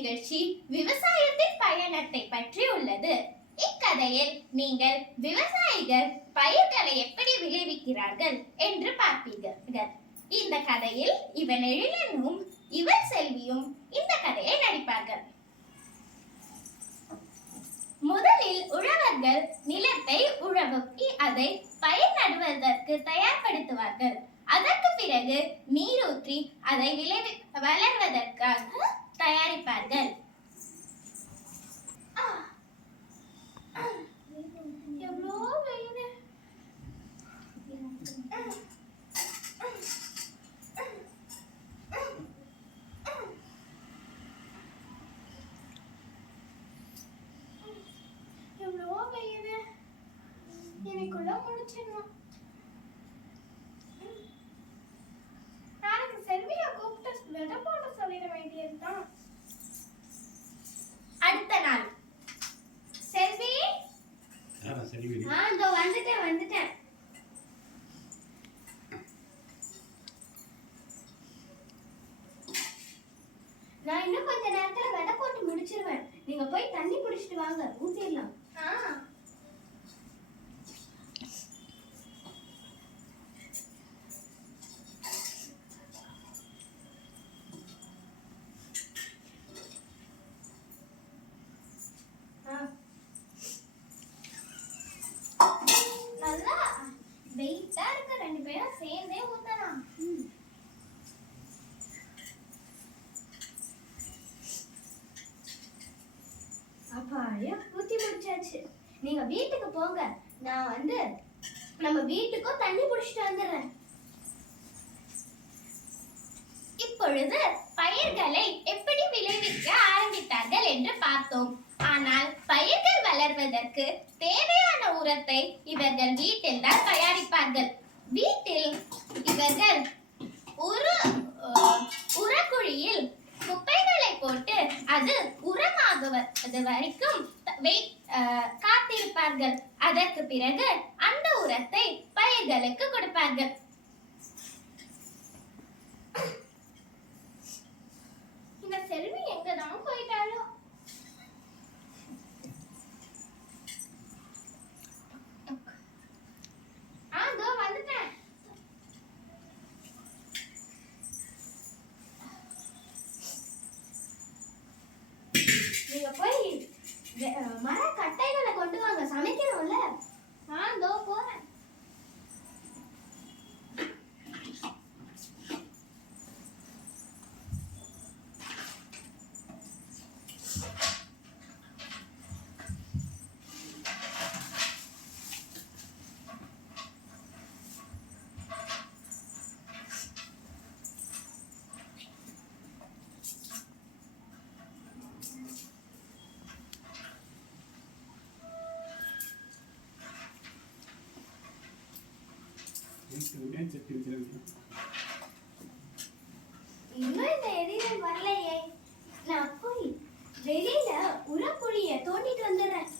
நிகழ்ச்சி விவசாயத்தின் பயணத்தை பற்றி உள்ளது. இக்கதையில் நீங்கள் விவசாயிகள் பயிர்களை எப்படி விளைவிக்கிறார்கள் என்று பார்ப்பீர்கள். இந்த கதையில் இவன் எழிலனும் இவள் செல்வியும் இந்த கதையை நடிப்பார்கள். முதலில் உழவர்கள் நிலத்தை உழவுக்கி அதை பயிர் நடுவதற்கு தயார்படுத்துவார்கள். அதற்கு பிறகு நீரூற்றி அதை விளைவி வளர்வதற்காக தயாரிப்பார்கள் ஆ. ஆ. எவ்வளோ வெயிலு. எவ்வளோ வெயிலு. இன்னைக்குள்ள முடிச்சிடணும் நாளைக்கு செல்வியை கூப்பிட்டு விதை போட சொல்லிட வேண்டியதுதான் அடுத்த நாள் செல்வி யாரா செல்வி ஆ இதோ வந்துட்டேன் வந்துட்டேன் நான் இன்னும் கொஞ்ச நேரத்துல விதை போட்டு முடிச்சிருவேன். நீங்க போய் தண்ணி பிடிச்சிட்டு வாங்க ஊத்திடலாம் ஆ ஆ. நல்லா வெயிட்டா இருக்க ரெண்டு பேரும் சேர்ந்தே ஊத்தலாம் அப்பாடியா ஊத்தி முடிச்சாச்சு நீங்க வீட்டுக்கு போங்க நான் வந்து நம்ம வீட்டுக்கும் தண்ணி பிடிச்சிட்டு வந்துடுறேன். இப்பொழுது பயிர்களை எப்படி விளைவிக்க ஆரம்பித்தார்கள் என்று பார்த்தோம். ஆனால் பயிர்கள் வளர்வதற்கு தேவையான உரத்தை இவர்கள் வீட்டில் தான் தயாரிப்பார்கள். வீட்டில் இவர்கள் ஒரு உரக்குழியில் குப்பைகளை போட்டு அது உரமாகுவது வரைக்கும் வெயிட் காத்திருப்பார்கள். அதற்கு பிறகு அந்த உரத்தை பயிர்களுக்கு கொடுப்பார்கள். செட்டி வச்சிருக்கேன் இன்னும் இந்த எதிரன் வரலையே. நான் போய் வெளியில உரக்குழிய தோண்டிட்டு வந்துடுறேன்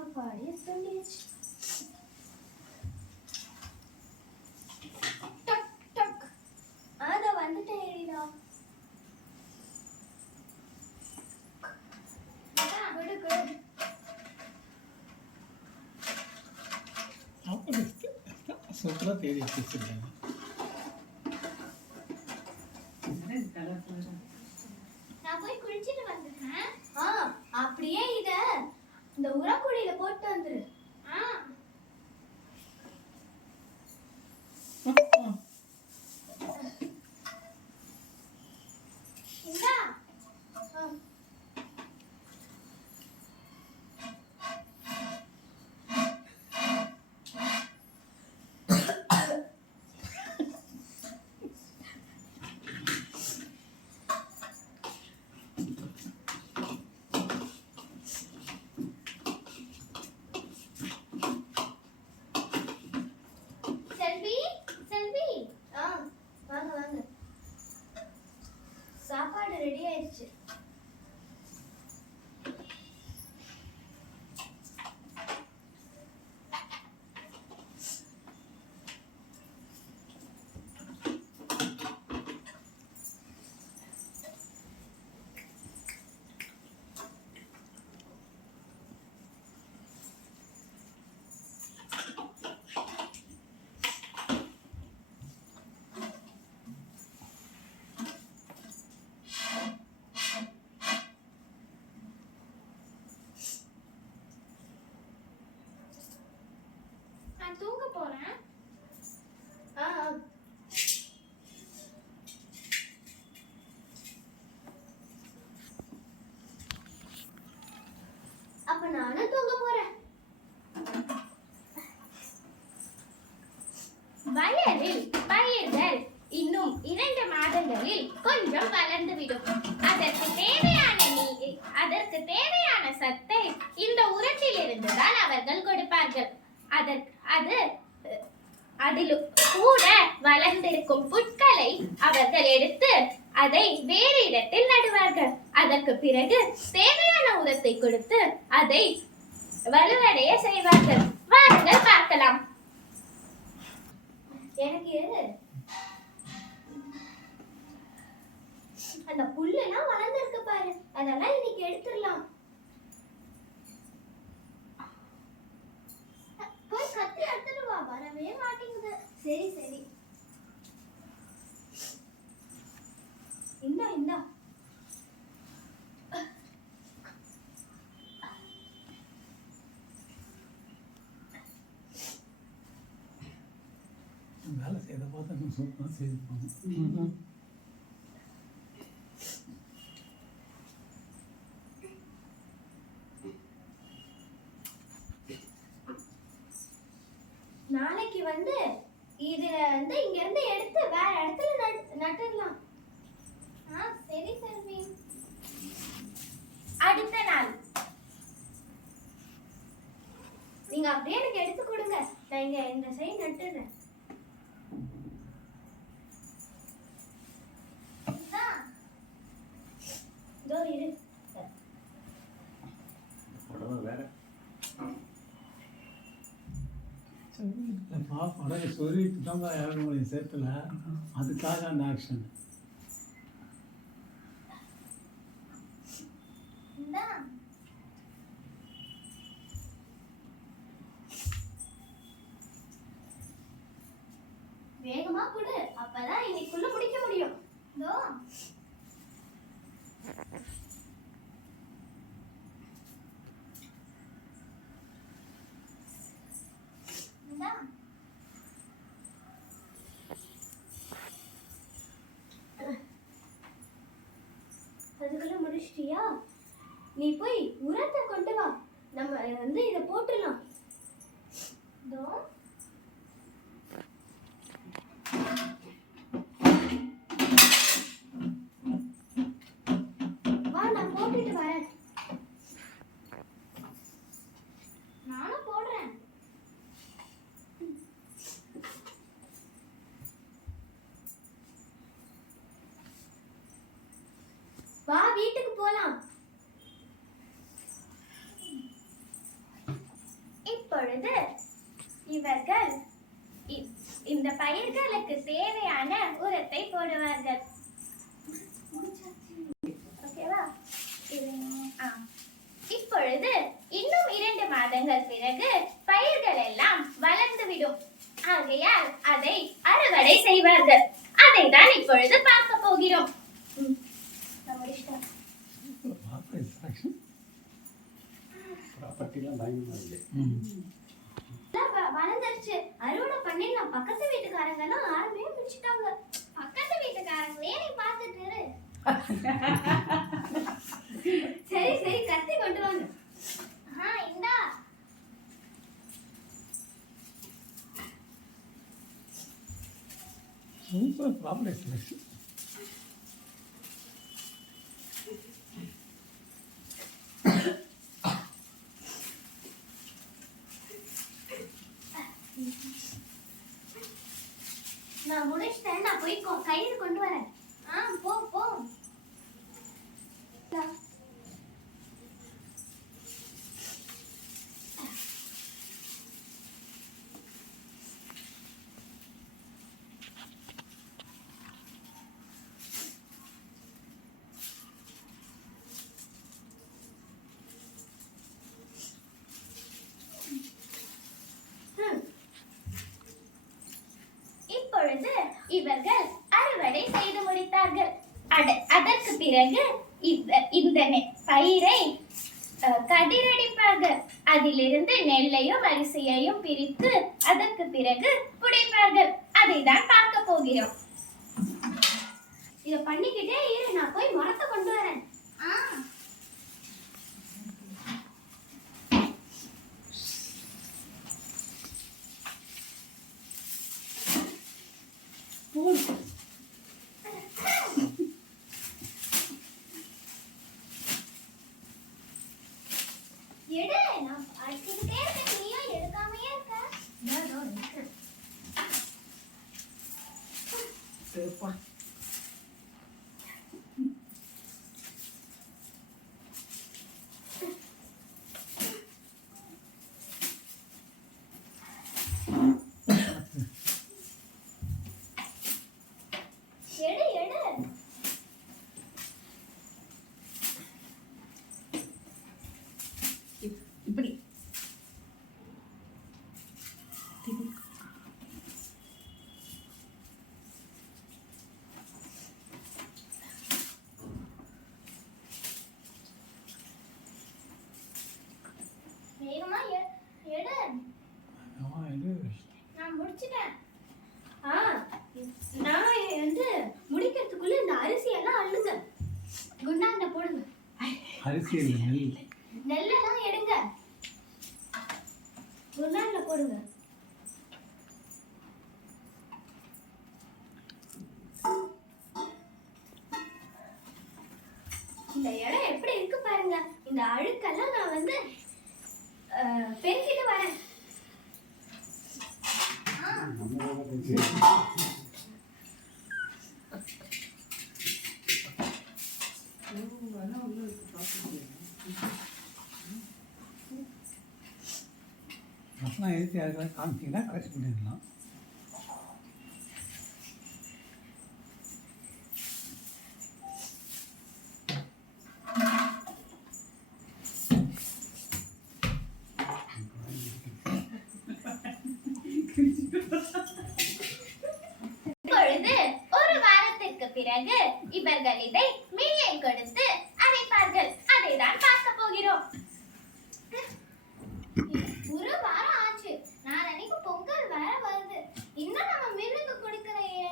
அப்பாடியே தோண்டியாச்சு டக் டக் அத வந்துட்டேன் எழிலா அதான், குடு, குடு. மாத்திரம் தேதி வச்சிருக்காங்க நான் போய் குளிச்சிட்டு வந்துடுறேன் ஆ அப்படியே இத இந்த உரக்குழியில போட்டு வந்துரு ஆ இந்தா ஆ. செல்வி செல்வி ஆ வாங்க வாங்க சாப்பாடு ரெடி ஆயிடுச்சு நான் தூங்க போறேன். ஆ அப்ப நானும் தூங்க போறேன் வயலில் பயிர்கள் இன்னும் இரண்டு மாதங்களில் கொஞ்சம் வளர்ந்துவிடும் அதற்கு தேவையான நீர் அதற்கு தேவையான சத்தை இந்த உரத்தில் இருந்துதான் அவர்கள் கொடுப்பார்கள் அதற்கு அது அஹ், அதில் கூட வளர்ந்திருக்கும் புட்களை அவர்கள் எடுத்து அதை வேறு இடத்தில் நடுவார்கள் அதற்கு பிறகு தேவையான உரத்தை கொடுத்து அதை வலுவடைய செய்வார்கள். வாருங்கள் பார்க்கலாம். எனக்கு அந்த புல்லெல்லாம் வளர்ந்துருக்கு பாரு. அதெல்லாம் இன்னைக்கு எடுத்துடலாம். போய் கத்தி எடுத்துட்டு வா. வரவே மாட்டேங்குது. சரி சரி. இந்தா இந்தா. வேலை செய்த பார்த்தா இன்னும் சூப்பராக செய்திருப்பாங்க நாளைக்கு வந்து இதுல வந்து இங்க இருந்து எடுத்து வேற இடத்துல நட்- நட்டுடலாம் ஆ சரி செல்வி. அடுத்த நாள். நீங்க அப்படியே எனக்கு எடுத்து கொடுங்க. நான் இங்க இந்த சைடு நட்டுறேன் இந்தா. இதோ இரு புடவை வேற மாதிரி புடவை சொல்லிட்டு தான் இறங்க சேர்த்துல. அதுக்காக அந்த ஆக்ஷன் வேகமா கொடு. அப்பதான் இன்னைக்குள்ள முடிக்க முடியும் இதோ இந்தா. அதுக்குள்ள நீ போய் உரத்தை கொண்டு வா. நம்ம வந்து இதை போட்டுடலாம். இதோ வா நான் போட்டுட்டு வரேன் நானும் போடுறேன் வா வீட்டுக்கு போலாம் இப்பொழுது இவர்கள் இ- இந்த பயிர்களுக்கு தேவையான உரத்தை போடுவார்கள். ஓகேவா? இப்பொழுது இன்னும் இரண்டு மாதங்கள் பிறகு பயிர்கள் எல்லாம் வளர்ந்துவிடும் ஆகையால் அதை அறுவடை செய்வார்கள். அதை தான் இப்பொழுது பார்க்க போகிறோம் ம். நான் முடிச்சிட்டேன். ஆக்ஷன் ப்ராப்பர்ட்டிலாம் பயங்கரமாக இல்லை. வளர்ந்துருச்சு. அறுவடை பண்ணிடலாம். பக்கத்து வீட்டுக்காரங்க எல்லாம் ஆரம்பியே பிடிச்சிட்டாங்க பக்கத்து வீட்டுக்காரங்களே நீ பார்த்துட்டு இரு. சரி சரி கத்தி கொண்டு வாங்க. ஆ இந்தா. சூப்பர் ப்ராப்பர்ட்டி செலெக்ஷன் நான் முடிச்சிட்டேன் நான் போய் கொ- கயிறு கொண்டு வரேன் ஆ போ போ இந்தா. ம். இப்பொழுது இவர்கள் அறுவடை செய்து முடித்தார்கள் அட- அதற்கு பிறகு இந்த பயிரை அஹ், கதிரடிப்பார்கள் அதிலிருந்து நெல்லையும் அரிசியையும் பிரித்து அதற்கு பிறகு புடைப்பார்கள் அதை தான் பார்க்க போகிறோம். இத பண்ணிக்கிட்டே இரு நான் போய் முறத்தை கொண்டு வரேன் ஆ எடு நான் அடிச்சுக்கிட்டே இருக்கேன் நீயும் எடுக்காமையே இருக்க எடு எடு இப்படி வேகமா எ- எடு ஆமா, இது நான் முடிச்சிட்டேன் ஆ நான் வந்து முடிக்கிறதுக்குள்ள இந்த அரிசி எல்லாம் அள்ளுங்க குண்டாண்ட போடுங்க நெல். நெல்லெல்லாம் எடுங்க. குண்டாண்ட போடுங்க. இந்த இடம் எப்படி இருக்கு பாருங்க. இந்த அழுக்கெல்லாம் நான் வந்து பெருக்கிட்டு வரேன். மசாலா அதுக்கெல்லாம் காமிச்சிங்கன்னா கரெக்ட் பண்ணிடலாம் வாரத்திற்கு பிறகு இவர்கள் இதை மீயை கொடுத்து அரைப்பார்கள் அதை தான் பார்க்க போகிறோம் ஒரு வாரம் ஆச்சு நாளைக்கு பொங்கல் வேற வருது இன்னும் நம்ம மில்லுக்கு கொடுக்கலையே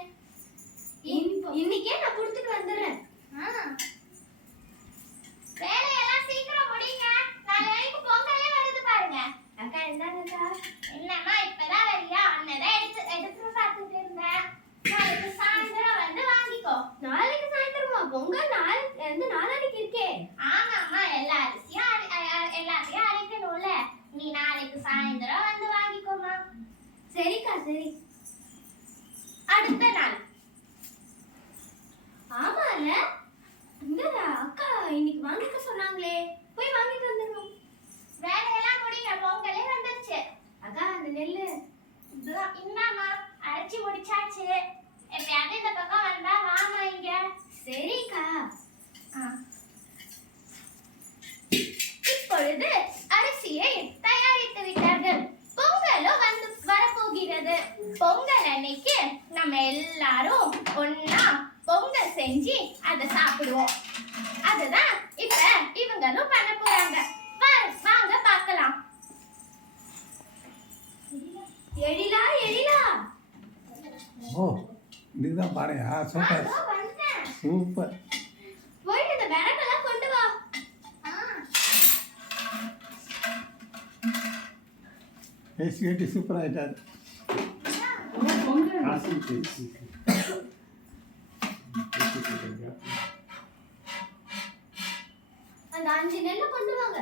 இன்- இன்னைக்கே நான் கொடுத்துட்டு வந்துடுறேன் ஆ. வேலையெல்லாம் சீக்கிரம் முடிங்க நாளைக்கு பொங்கலே வருது பாருங்க அக்கா இந்தாங்கக்கா என்னம்மா இப்பதான் வரியா அண்ணதான் எடுத்து எடுத்து பார்த்துட்டு இருந்தேன் நாளைக்கு சாயந்தரம் வந்து வாங்கிக்கோ நாளைக்கு சாயந்தரமா பொங்கல் நாளைக்கு வந்து நாளானைக்கு இருக்கே ஆமாம்மா எல்லா அரிசியும் அரை- அ- அ- எல்லாத்தையும் அரைக்கணும்ல நீ நாளைக்கு சாயந்தரம் வந்து வாங்கிக்கோமா சரிக்கா சரி அடுத்த நாள் ஆமால இந்த அக்கா இன்னைக்கு வாங்கிக்க சொன்னாங்களே போய் வாங்கிட்டு வந்துடணும் வேலையெல்லாம் முடிங்க பொங்கலே வந்துருச்சு அக்கா அந்த நெல்லு இதெல்லாம் இந்தாம்மா அரைச்சி முடிச்சாச்சு எப்பயாவது இந்த பக்கம் வந்தா வாமா இங்க சரிக்கா இப்பொழுது அரிசியை தயாரித்து விட்டார்கள் பொங்கலும் வந்து வரப்போகிறது பொங்கல் அன்னைக்கு நம்ம எல்லாரும் ஒண்ணா பொங்கல் செஞ்சு அதை சாப்பிடுவோம். அதுதான் இப்ப இவங்களும் பண்ண போறாங்க. வாங்க வாங்க பார்க்கலாம். எழிலா எழிலா. ஓ இதுதான் பாடையா சூப்பர். அதோ வந்துட்டேன் சூப்பர். போயிட்டு இந்த விறகெல்லாம் கொண்டு வா. பேசி கேட்டு சூப்பர் ஆகிட்டாரு அந்த அஞ்சு நெல்லை கொண்டு வாங்க.